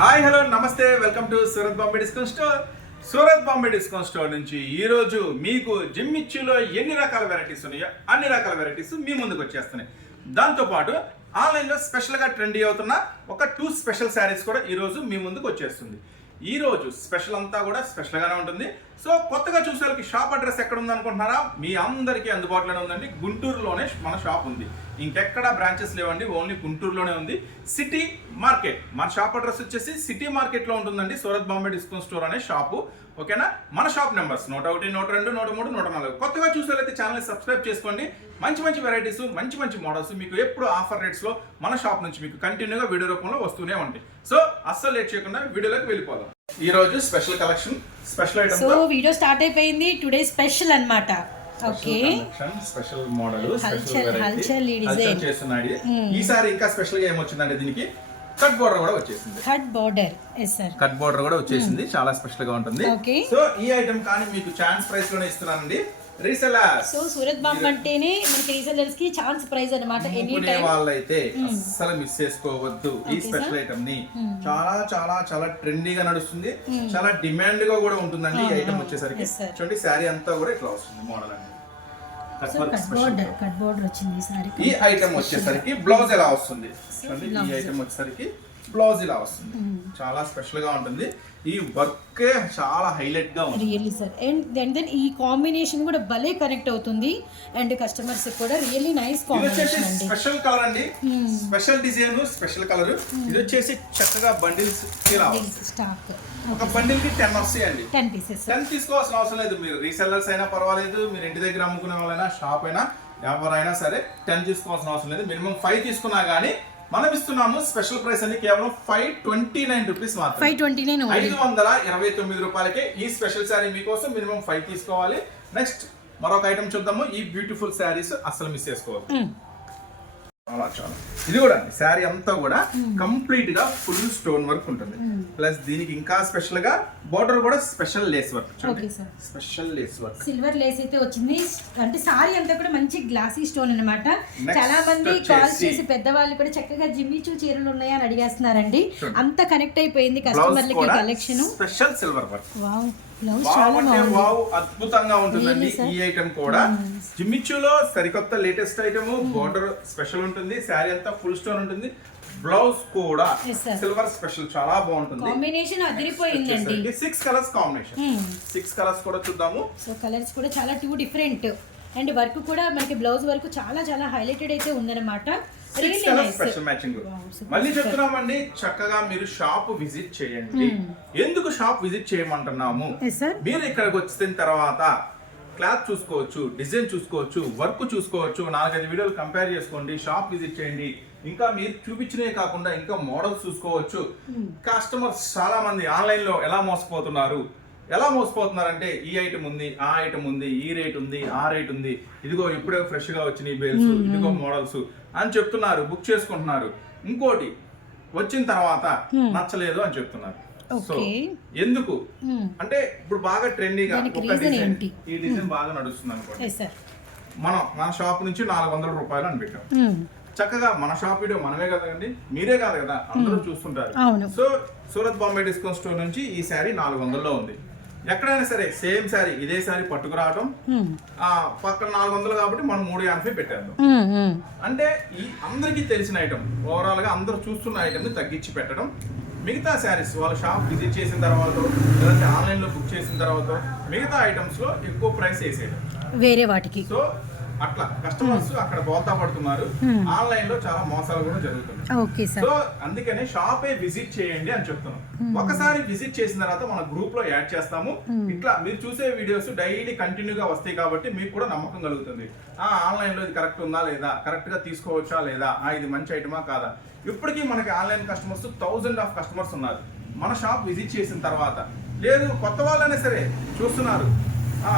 Hi hello నమస్తే welcome to Surat Bombay discount store. Surat Bombay discount store నుంచి ఈ రోజు మీకు జిమ్మిచ్చులో ఎన్ని రకాల వెరైటీస్ ఉన్నాయో అన్ని రకాల వెరైటీస్ మీ ముందుకు వచ్చేస్తున్నాయి. దాంతోపాటు ఆన్లైన్లో స్పెషల్గా ట్రెండీ అవుతున్న ఒక 2 స్పెషల్ శారీస్ కూడా ఈ రోజు మీ ముందుకు వచ్చేస్తుంది. ఈ రోజు స్పెషల్ అంతా కూడా స్పెషల్గానే ఉంటుంది. సో కొత్తగా చూసే వాళ్ళకి షాప్ అడ్రస్ ఎక్కడ ఉంది అనుకుంటున్నారా? మీ అందరికీ అందుబాటులోనే ఉందండి. గుంటూరులోనే మన షాప్ ఉంది. ఇంకెక్కడా బ్రాంచెస్ లేవండి, ఓన్లీ గుంటూరులోనే ఉంది. సిటీ మార్కెట్ మన షాప్ అడ్రస్ వచ్చేసి సిటీ మార్కెట్లో ఉంటుందండి. సూరత్ బాంబే డిస్కౌంట్ స్టోర్ అనే షాపు. ఓకేనా? మన షాప్ నెంబర్స్ 101, 102, 103, 104. కొత్తగా చూసేవాళ్ళైతే ఛానల్ని సబ్స్క్రైబ్ చేసుకోండి. మంచి మంచి వెరైటీస్, మంచి మంచి మోడల్స్ మీకు ఎప్పుడు ఆఫర్ రేట్స్లో మన షాప్ నుంచి మీకు కంటిన్యూగా వీడియో రూపంలో వస్తూనే ఉంటాయి. సో అస్సలు లేట్ చేయకుండా వీడియోలోకి వెళ్ళిపోదాం. ఈ రోజు special collection, special item. So video start అయిపోయింది. టుడే స్పెషల్ అన్నమాట. ఓకే, స్పెషల్ మోడల్, హల్చల్ డిజైన్ చేస్తున్నాడు. ఈసారి ఇంకా స్పెషల్ గా ఏమొచ్చిందంటే దీనికి కట్ బోర్డర్ కూడా వచ్చేసింది. కట్ బోర్డర్, కట్ బోర్డర్ కూడా వచ్చేసింది. చాలా స్పెషల్ గా ఉంటుంది. సో ఈ ఐటమ్ కానీ మీకు ఛాన్స్ ప్రైస్ లోనే ఇస్తున్నానండి. రీసెలర్స్, సో సూరత్ బాంబే అంటేనే మనకి రీసెలర్స్ కి ఛాన్స్ ప్రైస్ అన్నమాట. ఎనీ టైం వాళ్ళైతే అస్సలు మిస్ చేసుకోవద్దు ఈ స్పెషల్ ఐటమ్ ని. చాలా చాలా చాలా ట్రెండీగా నడుస్తుంది. చాలా డిమాండ్ గా కూడా ఉంటుందండి ఈ ఐటమ్ వచ్చేసరికి. చూడండి శారీ అంతా కూడా ఇట్లా వస్తుంది మోడల్ అండి. కట్ బోర్డర్ వచ్చింది ఈసారి. ఈ ఐటమ్ వచ్చేసరికి బ్లౌజ్ ఎలా వస్తుంది చూడండి. ఈ ఐటమ్ వచ్చేసరికి బ్లౌజ్ ఇలా వస్తుంది. చాలా స్పెషల్ గా ఉంటుంది. ఈ వర్క్ చాలా హైలైట్ గా ఉంది రియల్లీ సార్. అండ్ దెన్ ఈ కాంబినేషన్ కూడా భలే కనెక్ట్ అవుతుంది అండ్ కస్టమర్స్ కూడా రియల్లీ నైస్ కాంబినేషన్ అండి. స్పెషల్ కలర్ అండి, స్పెషల్ డిజైన్, స్పెషల్ కలర్. ఇది వచ్చేసి చక్కగా బండిల్స్ ఇలా స్టాక్. ఒక బండిల్ కి 10 వస్తాయండి. 10 పీసెస్. 10 తీసుకోవాల్సిన అవసరం లేదు. మీరు రీసెల్లర్స్ అయినా పర్వాలేదు, మీరు ఇంటి దగ్గర అమ్ముకునే వాళ్ళైనా, షాప్ అయినా, ఎవరైనా సరే 10 తీసుకోవాల్సిన అవసరం లేదు. మినిమం 5 తీసుకున్నా గానీ మనం ఇస్తున్నాము స్పెషల్ ప్రైస్ అని కేవలం 529 రూపీస్ మాత్రం. 529 రూపాయలకే ఈ స్పెషల్ శారీ మీకోసం. మినిమం 5 తీసుకోవాలి. నెక్స్ట్ మరొక ఐటమ్ చూద్దాము. ఈ బ్యూటిఫుల్ శారీస్ అసలు మిస్ చేసుకోవాలి. చాలా ఇది కూడా శారీ అంతా కూడా కంప్లీట్ గా ఫుల్ స్టోన్ వర్క్ ఉంటుంది. ప్లస్ దీనికి ఇంకా స్పెషల్ గా బోర్డర్ కూడా special lace work. Special lace work, silver lace అయితే వచ్చింది. అంటే సారీ అంతా కూడా మంచి గ్లాసీ స్టోన్ అన్నమాట. చాలా మంది కాల్ చేసి పెద్దవాళ్ళు కూడా చక్కగా జిమ్మిచూ చీరలు ఉన్నాయా అని అడిగేస్తున్నారండి. అంత కనెక్ట్ అయిపోయింది కస్టమర్లకి collection. Special silver work. Wow, అద్భుతంగా ఉంటుందండి ఈ ఐటమ్ కూడా. జిమ్మిచ్చులో సరికొత్త లేటెస్ట్ ఐటమ్. బోర్డర్ స్పెషల్ ఉంటుంది, శారీ అంతా ఫుల్ స్టోన్ ఉంటుంది. బ్లౌజ్ కూడా సిల్వర్ స్పెషల్, చాలా బాగుంటుంది. కాంబినేషన్ అదిరిపోయిందండి. 6 colours combination. 6 కలర్స్ కూడా చూద్దాము. సో కలర్స్ కూడా చాలా 2 డిఫరెంట్. అండ్ వర్క్ కూడా మనకి బ్లౌజ్ వర్క్ చాలా చాలా హైలైటెడ్ అయితే ఉందన్నమాట. Special matching. మళ్ళీ చెప్తున్నామండి, చక్కగా మీరు షాప్ విజిట్ చేయండి. ఎందుకు షాప్ విజిట్ చేయమంటున్నాము? మీరు ఇక్కడికి వచ్చిన తర్వాత క్లాత్ చూసుకోవచ్చు, డిజైన్ చూసుకోవచ్చు, వర్క్ చూసుకోవచ్చు, 4-5 వీడియోలు కంపేర్ చేసుకోండి, షాప్ విజిట్ చేయండి. ఇంకా మీరు చూపించినవి కాకుండా ఇంకా మోడల్స్ చూసుకోవచ్చు. కస్టమర్స్ చాలా మంది ఆన్లైన్ లో ఎలా మోసపోతున్నారంటే ఈ ఐటమ్ ఉంది, ఆ ఐటమ్ ఉంది, ఈ రేట్ ఉంది, ఆ రేట్ ఉంది, ఇదిగో ఇప్పుడే ఫ్రెష్ గా వచ్చినాయి బేల్స్, ఇదిగో మోడల్స్ అని చెప్తున్నారు, బుక్ చేసుకుంటున్నారు. ఇంకోటి వచ్చిన తర్వాత నచ్చలేదు అని చెప్తున్నారు. సో ఎందుకు అంటే ఇప్పుడు బాగా ట్రెండీగా ఒక డిజైన్, ఈ డిజైన్ బాగా నడుస్తుంది అనుకోండి. మన షాప్ నుంచి 400 రూపాయలు అని పెట్టాం. చక్కగా మన షాప్ వీడియో మనమే కదండి, మీరే కాదు కదా, అందరూ చూస్తుంటారు. So Surat Bombay discount store నుంచి ఈ శారీ 400లో ఉంది. ఎక్కడైనా సరే సేమ్ శారీ, ఇదే శారీ పట్టుకురావటం, పక్కన 400 కాబట్టి మనం 350 పెట్టాము. అంటే ఈ అందరికీ తెలిసిన ఐటమ్, ఓవరాల్ గా అందరూ చూస్తున్న ఐటమ్ ని తగ్గించి పెట్టడం. మిగతా శారీస్ వాళ్ళు షాప్ విజిట్ చేసిన తర్వాత, లేదంటే ఆన్లైన్ లో బుక్ చేసిన తర్వాత మిగతా ఐటమ్స్ లో ఎక్కువ ప్రైస్ వేసేయడం వేరే వాటికి. సో అట్లా కస్టమర్స్ అక్కడ బోల్తా పడుతున్నారు. ఆన్లైన్ లో చాలా మోసాలు కూడా జరుగుతున్నాయి. సో అందుకనే షాపే విజిట్ చేయండి అని చెప్తున్నాం. ఒకసారి విజిట్ చేసిన తర్వాత మన గ్రూప్ లో యాడ్ చేస్తాము. ఇట్లా మీరు చూసే వీడియోస్ డైలీ కంటిన్యూగా వస్తాయి కాబట్టి మీకు కూడా నమ్మకం కలుగుతుంది. ఆన్లైన్ లో ఇది కరెక్ట్ ఉందా లేదా, కరెక్ట్ గా తీసుకోవచ్చా లేదా, ఇది మంచి ఐటమా కాదా. ఇప్పటికీ మనకి ఆన్లైన్ కస్టమర్స్ 1000 ఆఫ్ కస్టమర్స్ ఉన్నారు. మన షాప్ విజిట్ చేసిన తర్వాత, లేదు కొత్త వాళ్ళైనా సరే చూస్తున్నారు,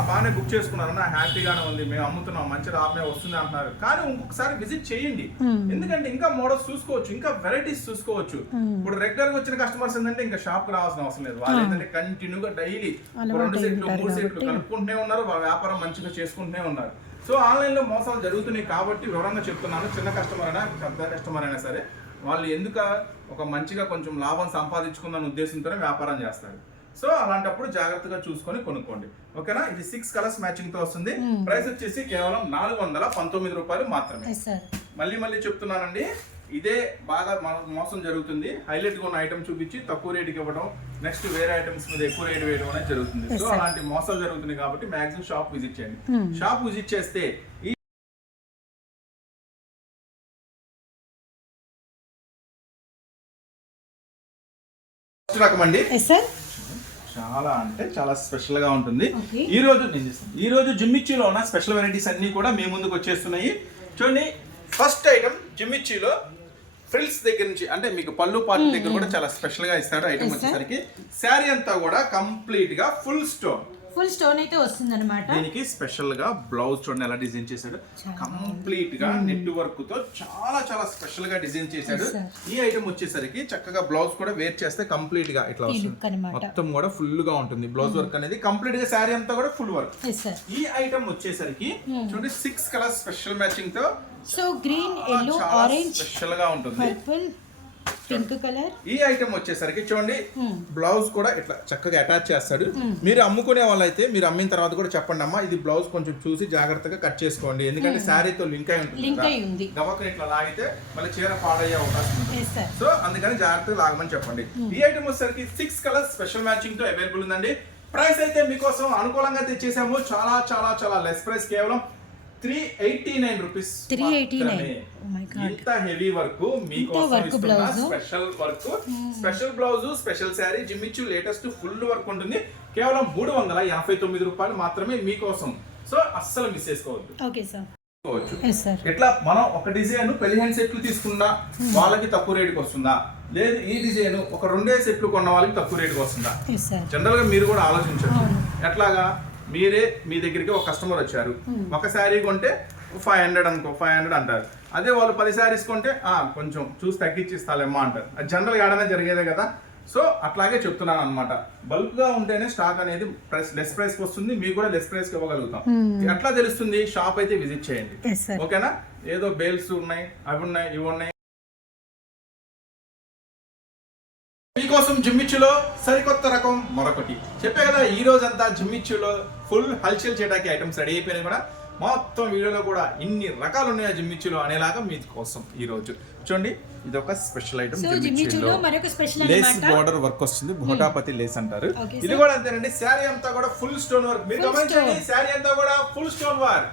బాగానే బుక్ చేసుకున్నారు, నా హ్యాపీగానే ఉంది, మేము అమ్ముతున్నాం, మంచి లాభమే వస్తుంది అంటున్నారు. కానీ ఇంకొకసారి విజిట్ చేయండి. ఎందుకంటే ఇంకా మోడల్స్ చూసుకోవచ్చు, ఇంకా వెరైటీస్ చూసుకోవచ్చు. ఇప్పుడు రెగ్యులర్ గా వచ్చిన కస్టమర్స్ ఏంటంటే ఇంకా షాప్ కు రావాల్సిన అవసరం లేదు. వాళ్ళు ఏంటంటే కంటిన్యూగా డైలీ 2 సెట్లు 3 సెట్లు కలుపుకుంటూనే ఉన్నారు, వాళ్ళ వ్యాపారం మంచిగా చేసుకుంటూనే ఉన్నారు. సో ఆన్లైన్ లో మోసాలు జరుగుతున్నాయి కాబట్టి వివరంగా చెప్తున్నాను. చిన్న కస్టమర్ అయినా పెద్ద కస్టమర్ అయినా సరే వాళ్ళు ఎందుక ఒక మంచిగా కొంచెం లాభం సంపాదించుకుందన్న ఉద్దేశంతోనే వ్యాపారం చేస్తారు. సో అలాంటప్పుడు జాగ్రత్తగా చూసుకొని కొనుక్కోండి. ఓకేనా? ఇది 6 కలర్స్ మ్యాచింగ్ తో వస్తుంది. ప్రైస్ వచ్చేసి కేవలం 419 రూపాయలు మాత్రమే. మళ్ళీ చెప్తున్నానండి, ఇదే బాగా మోసం జరుగుతుంది. హైలైట్ గా ఉన్న ఐటమ్ చూపించి తక్కువ రేటుకి ఇవ్వడం, నెక్స్ట్ వేరే ఐటమ్స్ మీద ఎక్కువ రేటు వేయడం అనేది జరుగుతుంది. సో అలాంటి మోసాలు జరుగుతున్నాయి కాబట్టి మాక్సిమం షాప్ విజిట్ చేయండి. షాప్ విజిట్ చేస్తే ఈ రకం అండి చాలా అంటే చాలా స్పెషల్ గా ఉంటుంది. ఈ రోజు జిమ్మిచ్చీలో ఉన్న స్పెషల్ వెరైటీస్ అన్ని కూడా మీ ముందుకు వచ్చేస్తున్నాయి. చూడండి, ఫస్ట్ ఐటమ్ జిమ్మిచ్చీలో ఫ్రిల్స్ దగ్గర నుంచి అంటే మీకు పళ్ళు పార్ట్ దగ్గర కూడా చాలా స్పెషల్ గా ఇస్తారు. ఐటమ్ వచ్చేసరికి శారీ అంతా కూడా కంప్లీట్ గా ఫుల్ స్టోన్ అయితే వస్తుంది అనమాట. దీనికి స్పెషల్ గా బ్లౌజ్ చూడండి ఎలా డిజైన్ చేశాడు. కంప్లీట్ గా నెట్ వర్క్ తో చాలా చాలా స్పెషల్ గా డిజైన్ చేశాడు. ఈ ఐటమ్ వచ్చేసరికి చక్కగా బ్లౌజ్ కూడా వేర్ చేస్తే కంప్లీట్ గా ఇట్లా వస్తుంది. మొత్తం కూడా ఫుల్ గా ఉంటుంది బ్లౌజ్ వర్క్ అనేది. కంప్లీట్ గా శారీ అంతా కూడా ఫుల్ వర్క్. ఈ ఐటమ్ వచ్చేసరికి చూడండి 6 కలర్స్ స్పెషల్ మ్యాచింగ్ తో. So green, yellow, orange special గా ఉంటుంది. Purple, pink colour. ఈ ఐటమ్ వచ్చేసరికి చూడండి బ్లౌజ్ కూడా ఇట్లా చక్కగా అటాచ్ చేస్తాడు. మీరు అమ్ముకునే వాళ్ళైతే మీరు అమ్మిన తర్వాత కూడా చెప్పండి అమ్మా ఇది బ్లౌజ్ కొంచెం చూసి జాగ్రత్తగా కట్ చేసుకోండి, ఎందుకంటే శారీతో లింక్ అయి ఉంటుంది. గవకం ఇట్లా లాగితే మళ్ళీ చీర పాడయ్యే అవకాశం ఉంటుంది. సో అందుకని జాగ్రత్తగా లాగమని చెప్పండి. ఈ ఐటమ్ వచ్చేసరికి 6 కలర్స్ స్పెషల్ మ్యాచింగ్ తో అవైలబుల్ ఉందండి. ప్రైస్ అయితే మీకోసం అనుకూలంగా తెచ్చేసాము. చాలా చాలా చాలా లెస్ ప్రైస్, కేవలం 389 రూపీస్. 389. ఇంత హెవీ వర్క్ మీకోసం ఇస్తున్నా. Special work, special blouse, special sari, జిమ్మిచ్చు లేటెస్ట్ ఫుల్ వర్క్ ఉంటుంది. కేవలం 389 రూపాయలు మాత్రమే మీకోసం. సో అస్సలు మిస్ చేసుకోవద్దు. Okay sir. ఇట్లా మనం ఒక డిజైన్ 15 సెట్లు తీసుకున్నా వాళ్ళకి తక్కువ రేటుకి వస్తుందా, లేదు ఈ డిజైన్ ఒక 2 సెట్లు కొన్న వాళ్ళకి తక్కువ రేటుకి వస్తుందా? జనరల్ గా మీరు కూడా ఆలోచించండి. ఎట్లాగా మీరే మీ దగ్గరికి ఒక కస్టమర్ వచ్చారు, ఒక శారీ కొంటే 500 అనుకో, 500 అంటారు. అదే వాళ్ళు 10 శారీస్ కొంటే కొంచెం చూసి తగ్గించి ఇస్తాలేమ్మా అంటారు. అది జనరల్గా ఏడైనా జరిగేదే కదా. సో అట్లాగే చెప్తున్నాను అనమాట. బల్క్ గా ఉంటేనే స్టాక్ అనేది లెస్ ప్రైస్ కి వస్తుంది, మీకు కూడా లెస్ ప్రైస్ కి ఇవ్వగలుగుతాం. ఎట్లా తెలుస్తుంది? షాప్ అయితే విజిట్ చేయండి. ఓకేనా? ఏదో బేల్స్ ఉన్నాయి, అవి ఉన్నాయి, ఇవి ఉన్నాయి. మీకోసం జిమ్మిచ్చులో సరికొత్త రకం మరొకటి చెప్పే కదా. ఈ రోజంతా జిమ్మిచ్చులో ఫుల్ హల్చల్ చేయడానికి ఐటమ్స్ రెడీ అయిపోయినాయి కూడా. మొత్తం వీడియోలో కూడా ఇన్ని రకాలు ఉన్నాయా జిమ్మిచ్చులో అనేలాగా మీకోసం ఈ రోజు చూడండి. ఇది ఒక special item, lace border work వస్తుంది, భోటాపతి లేస్ అంటారు. ఇది కూడా అంతేనండి. శారీ అంతా కూడా ఫుల్ స్టోన్ వర్క్. మీరు గమనించండి, శారీ అంతా కూడా ఫుల్ స్టోన్ వర్క్.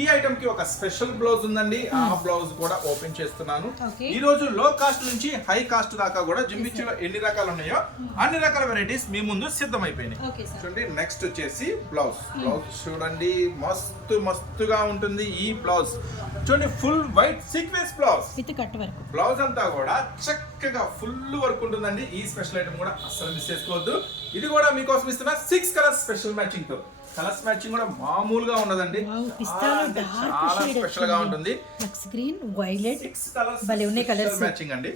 ఈ ఐటమ్ కి ఒక స్పెషల్ బ్లౌజ్ ఉందండి. ఆ బ్లౌజ్ కూడా ఓపెన్ చేస్తున్నాను. ఈ రోజు లో కాస్ట్ నుంచి హై కాస్ట్ దాకా కూడా జిమ్మిచ్చులో ఎన్ని రకాలు ఉన్నాయో అన్ని రకాల వెరైటీస్ మీ ముందు సిద్ధమైపోయినాయి. చూడండి, నెక్స్ట్ వచ్చేసి బ్లౌజ్. బ్లౌజ్ చూడండి మస్తుగా ఉంటుంది. ఈ బ్లౌజ్ చూడండి full white sequence blouse with cut work. Blouse అంతా కూడా చక్కగా ఫుల్ వర్క్ ఉంటుందండి. ఈ స్పెషల్ ఐటమ్ కూడా అస్సలు మిస్ చేసుకోవద్దు. ఇది కూడా మీకోసం ఇస్తున్నా 6 కలర్స్ స్పెషల్ మ్యాచింగ్ తో. కలర్స్ మ్యాచింగ్ కూడా మామూలుగా ఉండదండి, చాలా స్పెషల్ గా ఉంటుంది. గ్రీన్, వైలెట్, 6 కలర్స్ మ్యాచింగ్ అండి.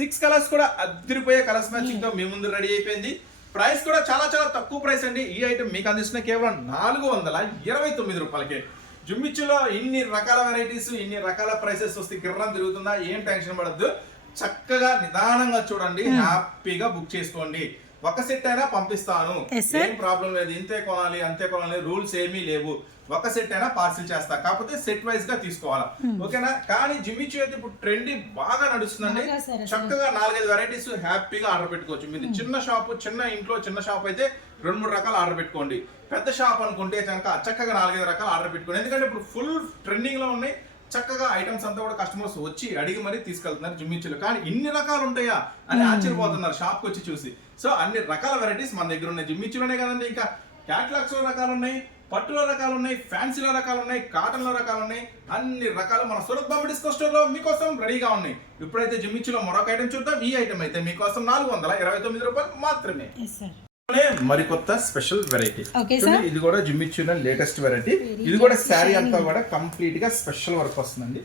6 కలర్స్ కూడా అదిరిపోయే కలర్స్ మ్యాచింగ్ తో మీ ముందు రెడీ అయిపోయింది. ప్రైస్ కూడా చాలా చాలా తక్కువ ప్రైస్ అండి. ఈ ఐటమ్ మీకు అందిస్తున్న కేవలం 429 రూపాయలకే. జిమ్మిచ్చులో ఇన్ని రకాల వెరైటీస్, ఇన్ని రకాల ప్రైసెస్ వస్తే గిర్రం తిరుగుతుందా, ఏం టెన్షన్ పడద్దు. చక్కగా నిదానంగా చూడండి, హ్యాపీగా బుక్ చేసుకోండి. ఒక సెట్ అయినా పంపిస్తాను, ఏం ప్రాబ్లం లేదు. ఇంతే కొనాలి అంతే కొనాలి రూల్స్ ఏమీ లేవు. ఒక సెట్ అయినా పార్సిల్ చేస్తా, కాకపోతే సెట్ వైజ్ గా తీసుకోవాలా. ఓకేనా? కానీ జిమ్మిచ్చు అయితే ఇప్పుడు ట్రెండ్ బాగా నడుస్తుందండి. చక్కగా 4-5 వెరైటీస్ హ్యాపీగా ఆర్డర్ పెట్టుకోవచ్చు. మీరు చిన్న షాప్, చిన్న ఇంట్లో చిన్న షాప్ అయితే 2-3 రకాలు ఆర్డర్ పెట్టుకోండి. పెద్ద షాప్ అనుకుంటే కనుక చక్కగా 4-5 రకాలు ఆర్డర్ పెట్టుకోండి. ఎందుకంటే ఇప్పుడు ఫుల్ ట్రెండింగ్ లో ఉన్నాయి. చక్కగా ఐటమ్స్ అంతా కూడా కస్టమర్స్ వచ్చి అడిగి మరీ తీసుకెళ్తున్నారు జిమ్మిచ్చులు. కానీ ఇన్ని రకాలు ఉంటాయా అని ఆశ్చర్యపోతున్నారు షాప్కి వచ్చి చూసి. సో అన్ని రకాల వెరైటీస్ మన దగ్గర ఉన్నాయి. జిమ్మిచ్చులోనే కదండి, ఇంకా క్యాటలాగ్స్ లో రకాలు ఉన్నాయి, పట్టులో రకాలు ఉన్నాయి, ఫ్యాన్సీలో రకాలు ఉన్నాయి, కాటన్ లో రకాలు ఉన్నాయి. అన్ని రకాలు మన సూరత్ బాంబే డిస్కౌంట్ స్టోర్ లో మీకోసం రెడీగా ఉన్నాయి. ఇప్పుడైతే జిమ్మిచ్చులో మరొక ఐటమ్ చూద్దాం. ఈ ఐటమ్ అయితే మీకోసం 429 రూపాయలు మాత్రమే. మరికొత్త స్పెషల్ వెరైటీ. ఇది కూడా జిమ్మిచ్చులో లేటెస్ట్ వెరైటీ. ఇది కూడా శారీ అంతా కూడా కంప్లీట్ గా స్పెషల్ వర్క్ వస్తుందండి.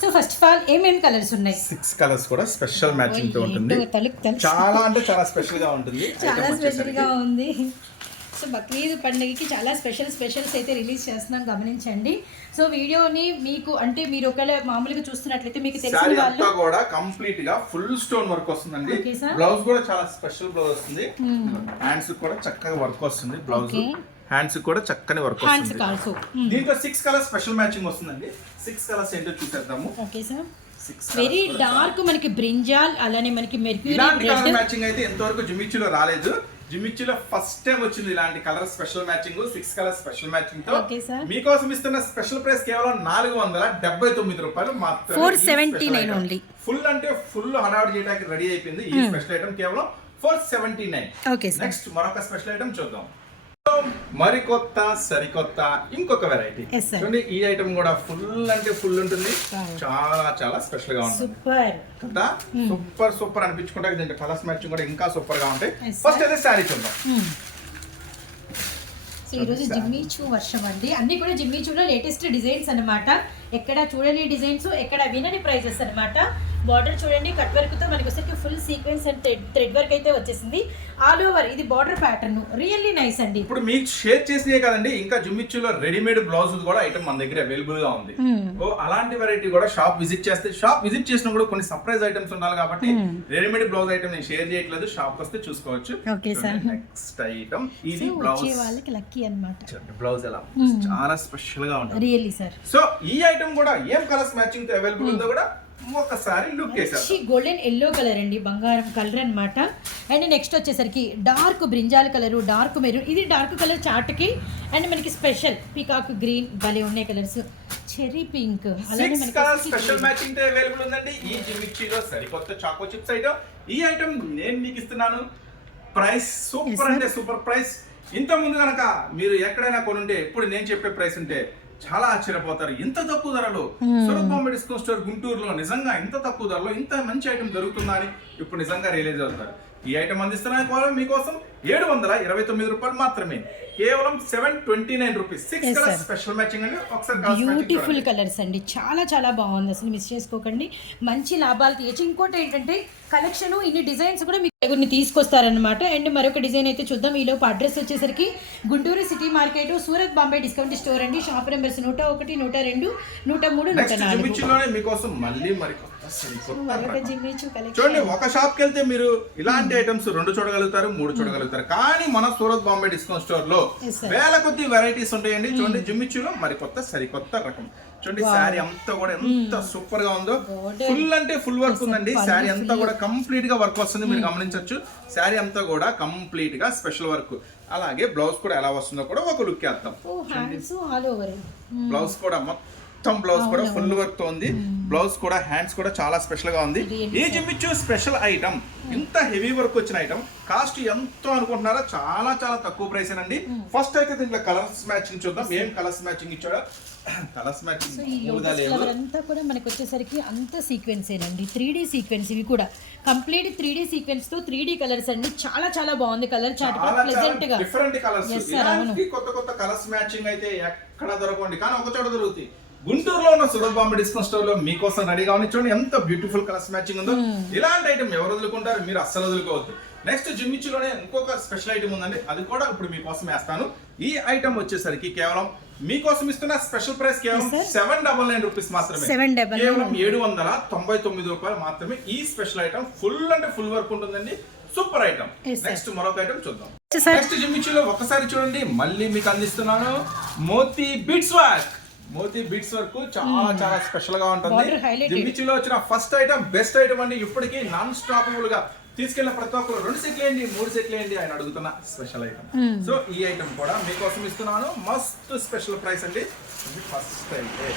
సో ఫస్ట్ ఆఫ్ ఆల్ ఏమేం కలర్స్ ఉన్నాయి? 6 కలర్స్ కూడా స్పెషల్ మ్యాచింగ్ తో ఉంటుంది. చాలా అంటే చాలా స్పెషల్ గా ఉంటుంది. చాలా స్పెషల్ గా ఉంది. సో బక్రీద్ పండుగకి చాలా స్పెషల్స్ అయితే రిలీజ్ చేస్తున్నాం, గమనించండి. సో వీడియోని మీకు అంటే మీరు ఒకవేళ మామూలుగా చూస్తున్నట్లయితే మీకు తెలిసిన శారీ వాళ్ళు అంతా కూడా కంప్లీట్ గా ఫుల్ స్టోన్ వర్క్ వస్తుందండి. Okay, sir. బ్లౌజ్ కూడా చాలా స్పెషల్ బ్లౌజ్ వస్తుంది. హ్యాండ్స్ కూడా చక్కగా వర్క్ వస్తుంది. Blouse Okay. హ్యాండ్స్ కూడా చక్కని వర్క్ హ్యాండ్స్ వస్తుంది. ఆల్సో. దీంట్లో 6 కలర్స్ స్పెషల్ మ్యాచింగ్ వస్తుందండి. 6 కలర్స్ ఏంటో చూసేద్దాము. Okay sir. 6 వెరీ డార్క్ మనకి బ్రింజాల్, అలానే మనకి మెర్క్యూరీ ఇలాంటి కలర్ రెడ్. మ్యాచింగ్ అయితే ఎంతవరకు జిమ్మిచ్చులో రాలేదు. జిమ్మిచ్చులో ఫస్ట్ టైం వచ్చింది ఇలాంటి colour special matching. 6 colour special matching తో Okay, sir. మీకోసం ఇస్తున్న స్పెషల్ ప్రైస్ కేవలం 479 రూపాయలు మాత్రమే. 479 only. ఫుల్ అంటే ఫుల్ హడావుడి చేయడానికి రెడీ అయిపోయింది. ఈ స్పెషల్ ఐటమ్ కేవలం 479. Okay sir. నెక్స్ట్ మరొక స్పెషల్ ఐటమ్ చూద్దాం. మరికొత్త సరికొత్త ఇంకొక వెరైటీ. Yes, sir. చూడండి ఈ ఐటమ్ కూడా ఫుల్ అంటే ఫుల్ ఉంటుంది. Wow. చాలా చాలా స్పెషల్ గా ఉంటుంది సూపర్. కదా. సూపర్ అనిపించుకుంటే దీంట్లో కలర్స్ మ్యాచింగ్ కూడా ఇంకా సూపర్ గా ఉంటాయి. Yes, sir. ఫస్ట్ అయితే శారీ చూద్దాం. సో ఈరోజు జిమ్మిచూ వర్షం అండి. అన్ని కూడా జిమ్మిచూలో లేటెస్ట్ డిజైన్స్ అన్నమాట. ఎక్కడ చూడని డిజైన్స్, ఎక్కడ వినని ప్రైజెస్ అన్నమాట. బార్డర్ చూడండి కట్ వర్క్ తో మనకి వచ్చేసరికి full sequence and thread work అయితే వచ్చేసింది. ఆల్ ఓవర్ ఇది బార్డర్ ప్యాటర్న్ రియల్లీ నైస్ అండి. ఇప్పుడు మీకు షేర్ చేసినే కదండి, ఇంకా జుమ్మిచ్చులో రెడీమేడ్ బ్లౌజ్ కూడా ఐటమ్ మన దగ్గర అవైలబుల్ గా ఉంది. ఓ అలాంటి వెరైటీ కూడా షాప్ విజిట్ చేస్తే, షాప్ విజిట్ చేసినా కూడా కొన్ని సర్ప్రైజ్ ఐటమ్స్ ఉండాలి కాబట్టి రెడీమేడ్ బ్లౌజ్ ఐటమ్ నేను షేర్ చేయట్లేదు. షాప్ వస్తే చూసుకోవచ్చు. Okay sir. నెక్స్ట్ ఐటమ్ ఇది సో బ్లౌజ్. వచ్చే వాళ్ళకి లక్కీ అన్నమాట. బ్లౌజ్ ఎలా చాలా స్పెషల్ గా ఉంటుంది. Really sir. సో ఈ ఐటమ్ కూడా ఏం కలర్స్ మ్యాచింగ్ తో అవైలబుల్ ఉందో కూడా ఒకసారి లుక్ చేశారు. గోల్డెన్ ఎల్లో కలర్ అండి, బంగారం కలర్ అన్నమాట. అండ్ నెక్స్ట్ వచ్చేసరికి dark brinjal colour, dark maroon. ఇది డార్క్ కలర్ చార్ట్ కి. అండ్ మనకి స్పెషల్ పీకాక్ గ్రీన్ భలే ఉన్నాయి కలర్స్. చెర్రీ పింక్, అలానే 6 మనకి కలర్ స్పెషల్ మ్యాచింగ్ తో అవైలబుల్ ఉందండి ఈ జిమ్మిచ్చిలో సరికొత్త చాకో చిప్స్ ఐటమ్. ఈ ఐటమ్ నేను మీకు ఇస్తున్నాను. ప్రైస్ సూపర్ అంటే సూపర్ ప్రైస్. ఇంత ముందు కనుక మీరు ఎక్కడైనా కొనుంటే ఇప్పుడు నేను చెప్పే ప్రైస్ ఉంటే చాలా ఆశ్చర్యపోతారు. ఇంత తక్కువ ధరలో సూరత్ బాంబే డిస్కౌంట్ స్టోర్ గుంటూరులో నిజంగా ఇంత తక్కువ ధరలో ఇంత మంచి ఐటమ్ దొరుకుతుందా అని ఇప్పుడు నిజంగా రియలైజ్ అవుతారు. ఈ ఐటమ్ అందిస్తున్న కేవలం మీకోసం 729 రూపాయలు మాత్రమే. కేవలం 729 రూపీస్. 6 కలర్ స్పెషల్ మ్యాచింగ్ అండి. ఒకసారి బ్యూటిఫుల్ కలర్స్ అండి. చాలా చాలా బాగుంది, అసలు మిస్ చేసుకోకండి. మంచి లాభాలు తీయచ్చు. ఇంకోటి ఏంటంటే కలెక్షన్ ఇన్ని డిజైన్స్ కూడా మీకు దగ్గర తీసుకొస్తారనమాట. అండ్ మరొక డిజైన్ అయితే చూద్దాం. ఈలోపు అడ్రస్ వచ్చేసరికి Guntur city market, Surat Bombay discount store అండి. Shop numbers 101, 102, 103, 104. మీకోసం మళ్ళీ మరికొత్త మరొక జిమ్మిచూ కలెక్షన్. చూడండి, ఒక షాప్ కి వెళ్తే మీరు ఇలాంటి ఐటమ్స్ 2 చూడగలుగుతారు, 3 చూడగలుగుతారు. కానీ మన సూరత్ బాంబే డిస్కౌంట్ స్టోర్ లో వేల కొద్ది వెరైటీస్ ఉంటాయండి. చూడండి జిమ్మిచ్చులో మరికొత్త సరికొత్త రకం. చూడండి శారీ అంతా కూడా ఎంత సూపర్ గా ఉందో. ఫుల్ అంటే ఫుల్ వర్క్ ఉందండి. శారీ అంతా కూడా కంప్లీట్ గా వర్క్ వస్తుంది. మీరు గమనించవచ్చు. శారీ అంతా కూడా కంప్లీట్ గా స్పెషల్ వర్క్. అలాగే బ్లౌజ్ కూడా ఎలా వస్తుందో కూడా ఒక లుక్ వేద్దాం. బ్లౌజ్ కూడా మొత్తం బ్లౌజ్ కూడా ఫుల్ వర్క్ తో ఉంది. బ్లౌజ్ కూడా హ్యాండ్స్ కూడా చాలా స్పెషల్ గా ఉంది. ఈ జిమ్మిచ్చు స్పెషల్ ఐటమ్, ఇంత హెవీ వర్క్ వచ్చిన ఐటమ్ కాస్ట్ ఎంతో అనుకుంటున్నారా? చాలా చాలా తక్కువ ప్రైస్ అండి. ఫస్ట్ అయితే దీంట్లో కలర్స్ మ్యాచింగ్ చూద్దాం. ఏం కలర్స్ మ్యాచింగ్ ఇచ్చాడో. కలర్స్ మ్యాచింగ్ అంతా కూడా మనకి వచ్చేసరికి అంత సీక్వెన్స్ ఏనండి. 3D sequence. ఇవి కూడా కంప్లీట్ 3D సీక్వెన్స్ తో 3D కలర్స్ అండి. చాలా చాలా బాగుంది కలర్ చార్ట్. ప్లెజెంట్ గా డిఫరెంట్ కలర్స్. ఇలాంటి కొత్త కొత్త కలర్స్ మ్యాచింగ్ అయితే ఎక్కడ దొరకండి, కానీ ఒక చోట దొరుకుతాయి. గుంటూరులో ఉన్న సూరత్ బాంబే డిస్కౌంట్ స్టోర్ లో మీకోసం రెడీగా ఉంది. చూడండి ఎంత బ్యూటిఫుల్ కలర్స్ మ్యాచింగ్ ఉందో. ఇలాంటి ఐటమ్ ఎవరు వదులుకుంటారు? మీరు అస్సలు వదులుకోవద్దు. నెక్స్ట్ జిమ్మిచ్చులోనే ఇంకొక స్పెషల్ ఐటమ్ ఉందండి. అది కూడా ఇప్పుడు మీకోసం వేస్తాను. ఈ ఐటమ్ వచ్చేసరికి కేవలం మీకోసం ఇస్తున్న స్పెషల్ ప్రైస్ కేవలం 799 రూపీస్ మాత్రమే. కేవలం 799 రూపాయలు మాత్రమే. ఈ స్పెషల్ ఐటమ్ ఫుల్ అంటే ఫుల్ వర్క్ ఉంటుందండి. Super item. నెక్స్ట్ మరొక ఐటమ్ చూద్దాం. నెక్స్ట్ జిమ్మిచ్చులో ఒకసారి చూడండి, మళ్ళీ మీకు అందిస్తున్నాను మోతీ బీట్స్ వర్క్. మోతీ బీట్స్ వర్క్ చాలా చాలా స్పెషల్ గా ఉంటుంది. జిమ్మిచ్చులో వచ్చిన ఫస్ట్ ఐటమ్, బెస్ట్ ఐటమ్ అండి. ఇప్పటికీ నాన్ స్టాపబుల్ గా తీసుకెళ్ళిన ప్రతి ఒక్కరు 2 సెట్లు వేయండి, 3 సెట్లు వేయండి ఆయన అడుగుతున్న స్పెషల్ ఐటమ్. సో ఈ ఐటమ్ కూడా మీకోసం ఇస్తున్నాను. మస్తు స్పెషల్ ప్రైస్ అండి. ఫస్ట్ అయితే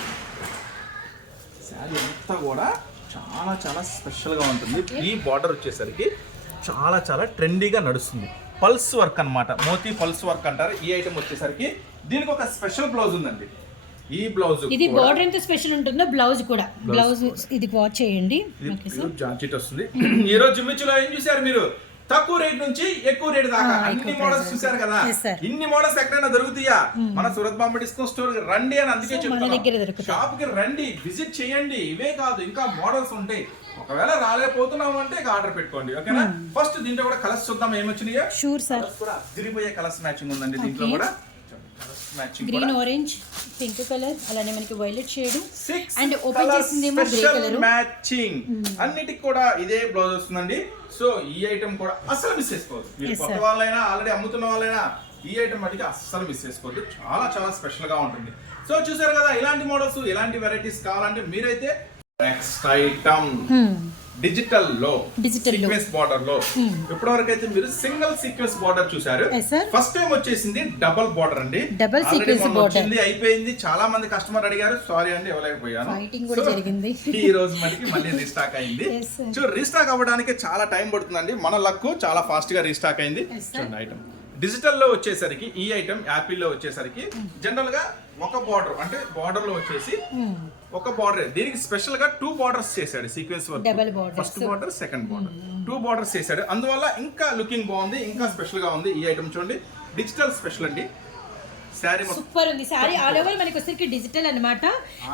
శారీ అంతా కూడా చాలా చాలా స్పెషల్ గా ఉంటుంది. ఈ బార్డర్ వచ్చేసరికి చాలా చాలా ట్రెండీగా నడుస్తుంది. పల్స్ వర్క్ అన్నమాట. మోతీ పల్స్ వర్క్ అంటారు. ఈ ఐటమ్ వచ్చేసరికి దీనికి ఒక స్పెషల్ బ్లౌజ్ ఉందండి. ఈ బ్లౌజ్ ఇది బార్డర్ ఎంత స్పెషల్ ఉంటుందో బ్లౌజ్ కూడా. బ్లౌజ్ ఇది వాచ్ చేయండి. జార్జెట్ వస్తుంది. ఈ రోజు జిమ్మిచ్చులో ఏం చూసారు మీరు? తక్కువ రేట్ నుంచి ఎక్కువ రేట్ దాకా అన్ని మోడల్స్ చూసారు కదా. ఇన్ని మోడల్స్ ఎక్కడైనా దొరుకుతాయా? మన సూరత్ బాంబే డిస్కౌంట్ స్టోర్ కి రండి అని అందుకే చెప్తాను. షాప్ కి రండి, విజిట్ చేయండి. ఇవే కాదు ఇంకా మోడల్స్ ఉంటాయి. ఒకవేళ రాలేకపోతున్నాం అంటే ఆర్డర్ పెట్టుకోండి, ఓకేనా? ఫస్ట్ దీంట్లో కూడా కలర్స్ చూద్దాం ఏమొచ్చినాయో. షూర్ సార్, కూడా తిరిగిపోయే కలర్స్ మ్యాచింగ్ ఉందండి దీంట్లో కూడా. గ్రీన్, ఆరెంజ్, పింక్ కలర్, అలానే మనకి వైలెట్ షేడ్ అండ్ ఓపెన్ చేసిందేమో గ్రే కలర్ మ్యాచింగ్. అన్నిటికి కూడా ఇదే బ్లౌజ్ వస్తుందండి. సో ఈ ఐటమ్ కూడా అసలు మిస్ చేసుకోవద్దు. మీరు కొత్త వాళ్ళైనా ఆల్రెడీ అమ్ముతున్న వాళ్ళైనా ఈ ఐటమ్ మటుకి అస్సలు మిస్ చేసుకోవద్దు. చాలా చాలా స్పెషల్ గా ఉంటుంది. సో చూసారు కదా, ఇలాంటి మోడల్స్ ఇలాంటి వెరైటీస్ కావాలంటే మీరైతే నెక్స్ట్ ఐటమ్ డిజిటల్ లో సీక్వెన్స్ బార్డర్ లో. ఇప్పటివరకు అయితే మీరు సింగిల్ సీక్వెన్స్ బార్డర్ చూసారు. ఫస్ట్ టైం వచ్చేసింది డబుల్ బార్డర్ అండి. డబుల్ సీక్వెన్స్ బార్డర్ అయిపోయింది. చాలా మంది కస్టమర్ అడిగారు, సారీ అండి ఇవ్వలేకపోయాను. ఈ రోజు మనకి మళ్ళీ రీస్టాక్ అయింది. రీస్టాక్ అవ్వడానికి చాలా టైం పడుతుందండి. మన లక్ చాలా ఫాస్ట్ గా రీస్టాక్ అయింది. చూడండి ఐటమ్ డిజిటల్ లో వచ్చేసరికి, ఈ ఐటమ్ యాపిల్ లో వచ్చేసరికి జనరల్ గా ఒక బార్డర్ అంటే బార్డర్ లో వచ్చేసి ఒక బార్డర్. దీనికి స్పెషల్ గా 2 బార్డర్స్ చేశాడు sequence work. First border, second border, 2 borders చేశాడు. అందువల్ల ఇంకా లుకింగ్ బాగుంది, ఇంకా స్పెషల్ గా ఉంది. ఈ ఐటమ్ చూడండి డిజిటల్ స్పెషల్ అండి. శారీ సూపర్ ఉంది. శారీ ఆల్ ఓవర్ మనకి వచ్చేసరికి డిజిటల్ అన్నమాట.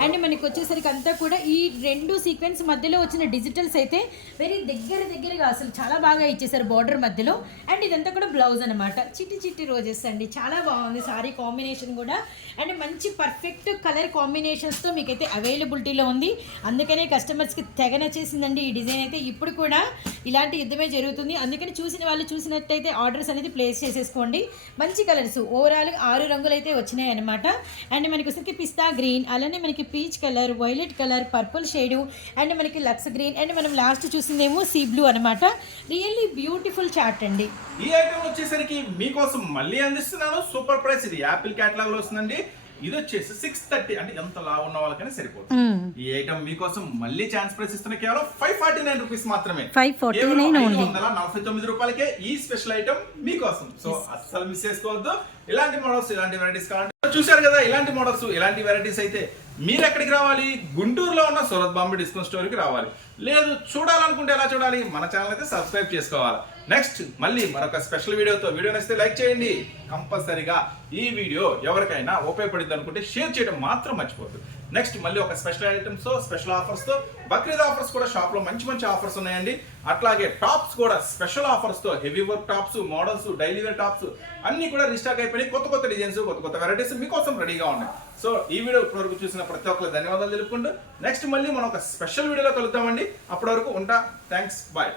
అండ్ మనకి వచ్చేసరికి అంతా కూడా ఈ 2 సీక్వెన్స్ మధ్యలో వచ్చిన డిజిటల్స్ అయితే వెరీ దగ్గరగా అసలు చాలా బాగా ఇచ్చేసారు బార్డర్ మధ్యలో. అండ్ ఇదంతా కూడా బ్లౌజ్ అనమాట. చిట్టి రోజెస్ అండి, చాలా బాగుంది శారీ కాంబినేషన్ కూడా. అండ్ మంచి పర్ఫెక్ట్ కలర్ కాంబినేషన్స్తో మీకైతే అవైలబిలిటీలో ఉంది. అందుకనే కస్టమర్స్కి తెగ నచ్చేసిందండి ఈ డిజైన్ అయితే. ఇప్పుడు కూడా ఇలాంటి యుద్ధమే జరుగుతుంది. అందుకని చూసిన వాళ్ళు చూసినట్టయితే ఆర్డర్స్ అనేది ప్లేస్ చేసేసుకోండి. మంచి కలర్స్ ఓవరాల్ 6 రంగులు అయితే వచ్చినాయి అనమాట. అండ్ మనకి వచ్చేసరికి పిస్తా గ్రీన్, అలానే మనకి peach colour, violet colour, purple shade, and మనకి లక్స్ గ్రీన్, అండ్ మనం లాస్ట్ చూసిందేమో సీ బ్లూ అనమాట. రియల్లీ బ్యూటిఫుల్ చార్ట్ అండి. ఈ ఐటమ్ వచ్చేసరికి మీకోసం మళ్ళీ అందిస్తున్నాను సూపర్ ప్రైస్. ఇది యాపిల్ కేటలాగ్ లో వస్తుందండి. ఇది వచ్చేసి 630, అంటే ఎంత లావు ఉన్న వాళ్ళకైనా సరిపోతుంది. ఈ ఐటమ్ మీకోసం మళ్ళీ ఛాన్స్ ప్రైస్ ఇస్తున్న కేవలం 549 రూపీస్ మాత్రమే. 549 రూపాయలకే ఈ స్పెషల్ ఐటమ్ మీకోసం. సో అస్సలు మిస్ చేసుకోవద్దు. ఇలాంటి మోడల్స్ ఇలాంటి వెరైటీస్ కావాలంటే చూశారు కదా, ఇలాంటి మోడల్స్ ఇలాంటి వెరైటీస్ అయితే మీరు ఎక్కడికి రావాలి? గుంటూరులో ఉన్న సూరత్ బాంబే డిస్కౌంట్ స్టోర్ కి రావాలి. లేదు చూడాలనుకుంటే ఎలా చూడాలి? మన ఛానల్ అయితే సబ్స్క్రైబ్ చేసుకోవాలి. నెక్స్ట్ మళ్ళీ మరొక స్పెషల్ వీడియోతో. వీడియో నచ్చితే లైక్ చేయండి. కంపల్సరీగా ఈ వీడియో ఎవరికైనా ఉపయోగపడింది అనుకుంటే షేర్ చేయడం మాత్రం మర్చిపోద్దు. నెక్స్ట్ మళ్ళీ ఒక స్పెషల్ ఐటమ్స్ తో, స్పెషల్ ఆఫర్స్ తో, బక్రీద్ ఆఫర్స్ కూడా షాప్ లో మంచి ఆఫర్స్ ఉన్నాయండి. అట్లాగే టాప్స్ కూడా స్పెషల్ ఆఫర్స్ తో, heavy work tops, models, daily wear tops అన్ని కూడా రీస్టాక్ అయిపోయి కొత్త డిజైన్స్, కొత్త వెరైటీస్ మీకోసం రెడీగా ఉన్నాయి. సో ఈ వీడియో ఇప్పటివరకు చూసిన ప్రతి ఒక్కరికి ధన్యవాదాలు తెలుపుకుంటూ నెక్స్ట్ మళ్ళీ మనం ఒక స్పెషల్ వీడియోలో కలుద్దామండి. అప్పటి వరకు ఉంటా. Thanks, bye.